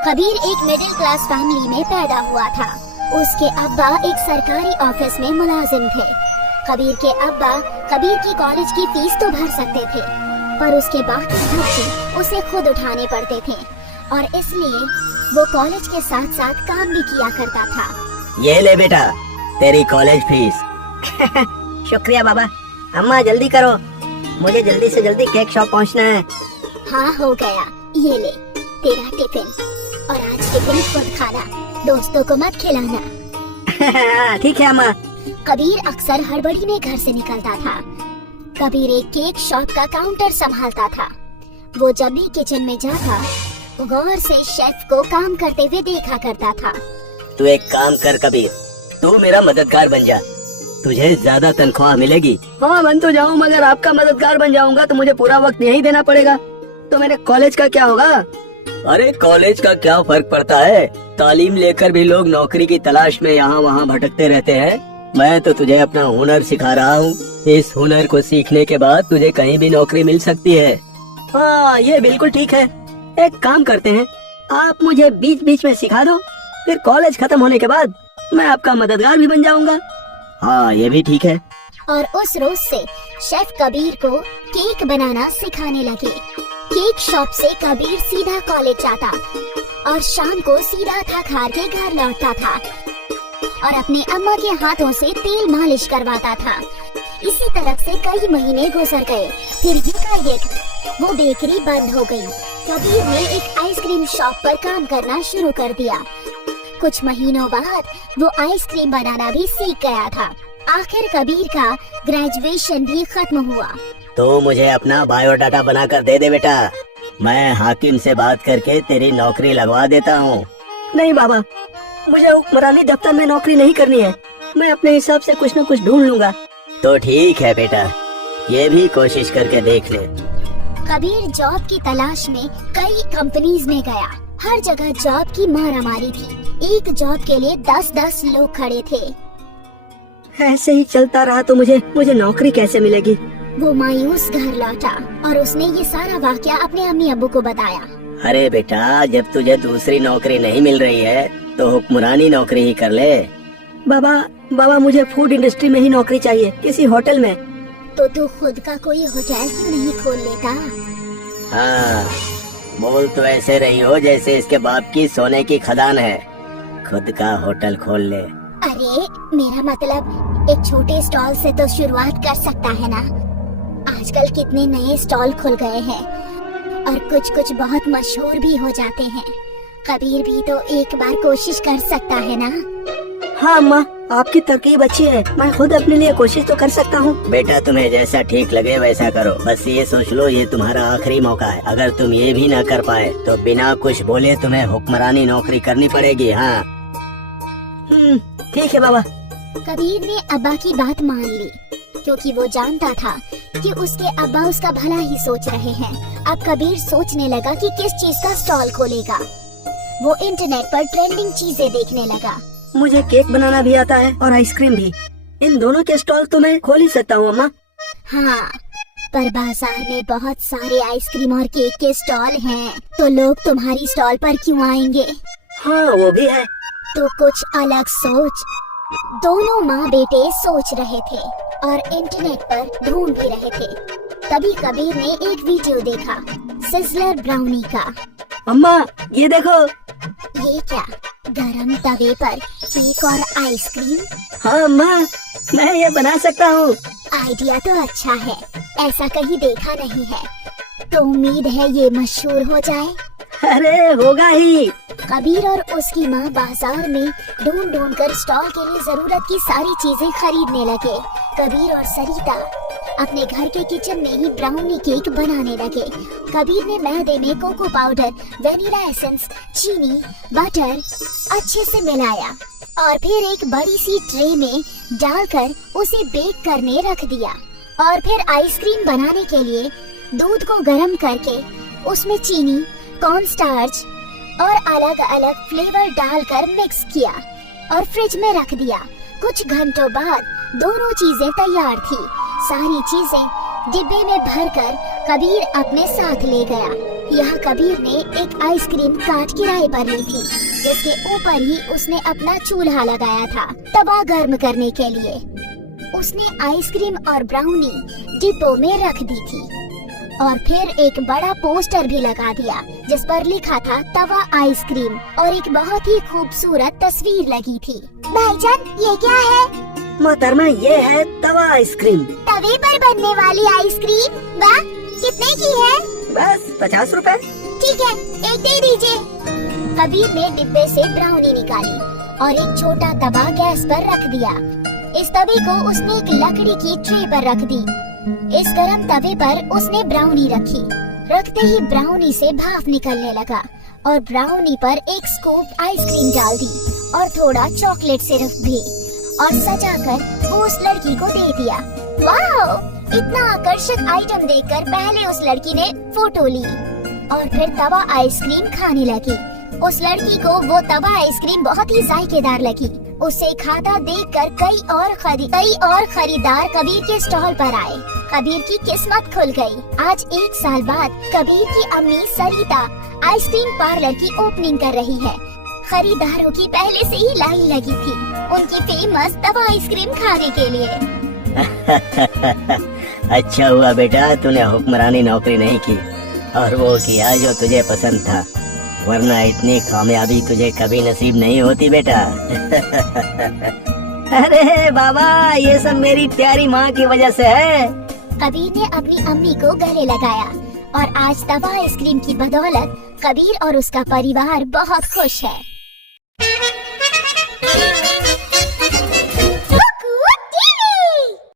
कबीर एक middle class family में पैदा हुआ था। उसके अब्बा एक सरकारी ऑफिस में मुलाजिम थे। कबीर के अब्बा कबीर की कॉलेज की फीस तो भर सकते थे, पर उसके बाकी खर्चे उसे खुद उठाने पड़ते थे और इसलिए वो कॉलेज के साथ साथ काम भी किया करता था। ये ले बेटा तेरी कॉलेज फीस। शुक्रिया बाबा। अम्मा जल्दी करो, मुझे जल्दी से जल्दी केक शॉप पहुंचना है। हाँ हो गया, ये ले तेरा टिफिन, और आज टिफिन खुद खाना, दोस्तों को मत खिलाना। ठीक है अम्मा। कबीर अक्सर हड़बड़ी में घर से निकलता था। कबीर एक केक शॉप का काउंटर संभालता था। वो जब भी किचन में जाता गौर से शेफ को काम करते हुए देखा करता था। तू एक काम कर कबीर, तू मेरा मददगार बन जा, तुझे ज्यादा तनख्वाह मिलेगी। हाँ बन तो जाऊँ, मगर आपका मददगार बन जाऊंगा तो मुझे पूरा वक्त यही देना पड़ेगा, तो मेरे कॉलेज का क्या होगा? अरे कॉलेज का क्या फर्क पड़ता है, तालीम लेकर भी लोग नौकरी की तलाश में यहाँ वहाँ भटकते रहते हैं। मैं तो तुझे अपना हुनर सिखा रहा हूँ, इस हुनर को सीखने के बाद तुझे कहीं भी नौकरी मिल सकती है। हाँ ये बिल्कुल ठीक है, एक काम करते हैं, आप मुझे बीच बीच में सिखा दो, फिर कॉलेज खत्म होने के बाद मैं आपका मददगार भी बन जाऊंगा। हाँ ये भी ठीक है। और उस रोज से शेफ कबीर को केक बनाना सिखाने लगे। केक शॉप से कबीर सीधा कॉलेज जाता और शाम को सीधा थक हार के घर लौटता था और अपने अम्मा के हाथों से तेल मालिश करवाता था। इसी तरह से कई महीने गुजर गए। फिर एकाएक वो बेकरी बंद हो गई। कबीर ने एक आइसक्रीम शॉप पर काम करना शुरू कर दिया। कुछ महीनों बाद वो आइसक्रीम बनाना भी सीख गया था। आखिर कबीर का ग्रेजुएशन भी खत्म हुआ। तो मुझे अपना बायोडाटा बनाकर दे दे बेटा, मैं हाकिम से बात करके तेरी नौकरी लगवा देता हूँ। नहीं बाबा, मुझे हुक्मरानी दफ्तर में नौकरी नहीं करनी है, मैं अपने हिसाब से कुछ न कुछ ढूंढ लूंगा। तो ठीक है बेटा, ये भी कोशिश करके देख ले। कबीर जॉब की तलाश में कई कंपनीज में गया। हर जगह जॉब की मारामारी थी। एक जॉब के लिए 10-10 लोग खड़े थे। ऐसे ही चलता रहा तो मुझे नौकरी कैसे मिलेगी? वो मायूस घर लौटा और उसने ये सारा वाकया अपने अम्मी अब्बू को बताया। अरे बेटा, जब तुझे दूसरी नौकरी नहीं मिल रही है तो हुक्मरानी नौकरी ही कर ले। बाबा मुझे फूड इंडस्ट्री में ही नौकरी चाहिए, किसी होटल में। तो तू खुद का कोई होटल क्यों नहीं खोल लेता? हाँ, बोल तो ऐसे रही हो जैसे इसके बाप की सोने की खदान है, खुद का होटल खोल ले। अरे मेरा मतलब एक छोटे स्टॉल से तो शुरुआत कर सकता है ना। आजकल कितने नए स्टॉल खुल गए हैं और कुछ बहुत मशहूर भी हो जाते हैं। कबीर भी तो एक बार कोशिश कर सकता है ना। हाँ अम्मा, आपकी तरकीब अच्छी है, मैं खुद अपने लिए कोशिश तो कर सकता हूँ। बेटा तुम्हें जैसा ठीक लगे वैसा करो, बस ये सोच लो ये तुम्हारा आखिरी मौका है। अगर तुम ये भी न कर पाए तो बिना कुछ बोले तुम्हें हुक्मरानी नौकरी करनी पड़ेगी। हाँ ठीक है बाबा। कबीर ने अब्बा की बात मान ली क्योंकि वो जानता था कि उसके अब्बा उसका भला ही सोच रहे हैं। अब कबीर सोचने लगा कि किस चीज का स्टॉल खोलेगा। वो इंटरनेट पर ट्रेंडिंग चीजें देखने लगा। मुझे केक बनाना भी आता है और आइसक्रीम भी, इन दोनों के स्टॉल तो मैं खोल ही सकता हूँ अम्मा। हाँ, पर बाजार में बहुत सारे आइसक्रीम और केक के स्टॉल हैं, तो लोग तुम्हारी स्टॉल पर क्यों आएंगे? हाँ वो भी है। तो कुछ अलग सोच। दोनों माँ बेटे सोच रहे थे और इंटरनेट पर ढूंढ भी रहे थे। तभी कबीर ने एक वीडियो देखा सिज़लर ब्राउनी का। अम्मा ये देखो। ये क्या, गरम तवे पर केक और आइसक्रीम? हाँ अम्मा, मैं ये बना सकता हूँ। आइडिया तो अच्छा है, ऐसा कहीं देखा नहीं है, तो उम्मीद है ये मशहूर हो जाए। अरे होगा ही। कबीर और उसकी माँ बाजार में ढूंढ कर स्टॉल के लिए जरूरत की सारी चीजें खरीदने लगे। कबीर और सरिता अपने घर के किचन में ही ब्राउनी केक बनाने लगे। कबीर ने मैदे में कोको पाउडर, वेनिला एसेंस, चीनी, बटर अच्छे से मिलाया और फिर एक बड़ी सी ट्रे में डालकर उसे बेक करने रख दिया। और फिर आइसक्रीम बनाने के लिए दूध को गर्म करके उसमें चीनी, कॉर्नस्टार्च और अलग अलग फ्लेवर डालकर मिक्स किया और फ्रिज में रख दिया। कुछ घंटों बाद दोनों चीजें तैयार थी। सारी चीजें डिब्बे में भरकर कबीर अपने साथ ले गया। यहाँ कबीर ने एक आइसक्रीम कार्ट किराए पर ली थी, जिसके ऊपर ही उसने अपना चूल्हा लगाया था तवा गर्म करने के लिए। उसने आइसक्रीम और ब्राउनी डिब्बों में रख दी थी और फिर एक बड़ा पोस्टर भी लगा दिया जिस पर लिखा था तवा आइसक्रीम और एक बहुत ही खूबसूरत तस्वीर लगी थी। भाईजान, ये क्या है? मोहतरमा, ये है तवा आइसक्रीम। तवे पर बनने वाली आइसक्रीम? वाह, कितने की है? बस 50 रुपए। ठीक है, एक दे दीजिए। कबीर ने डिब्बे से ब्राउनी निकाली और एक छोटा तवा गैस पर रख दिया। इस तवे को उसने एक लकड़ी की ट्रे पर रख दी। इस गरम तवे पर उसने ब्राउनी रखी। रखते ही ब्राउनी से भाप निकलने लगा और ब्राउनी पर एक स्कूप आइसक्रीम डाल दी और थोड़ा चॉकलेट सिरप भी और सजाकर वो उस लड़की को दे दिया। वाह! इतना आकर्षक आइटम देखकर पहले उस लड़की ने फोटो ली और फिर तवा आइसक्रीम खाने लगी। उस लड़की को वो तवा आइसक्रीम बहुत ही जायकेदार लगी। उसे खाता देखकर कई और खरीदार कबीर के स्टॉल पर आए। कबीर की किस्मत खुल गई। आज 1 साल बाद कबीर की अम्मी सरिता आइसक्रीम पार्लर की ओपनिंग कर रही है। खरीदारों की पहले से ही लाइन लगी थी उनकी फेमस तवा आइसक्रीम खाने के लिए। अच्छा हुआ बेटा, तूने हुक्मरानी नौकरी नहीं की और वो किया जो तुझे पसंद था, वरना इतनी कामयाबी तुझे कभी नसीब नहीं होती बेटा। अरे बाबा, ये सब मेरी प्यारी माँ की वजह से है। कबीर ने अपनी अम्मी को गले लगाया और आज तवा आइसक्रीम की बदौलत कबीर और उसका परिवार बहुत खुश है।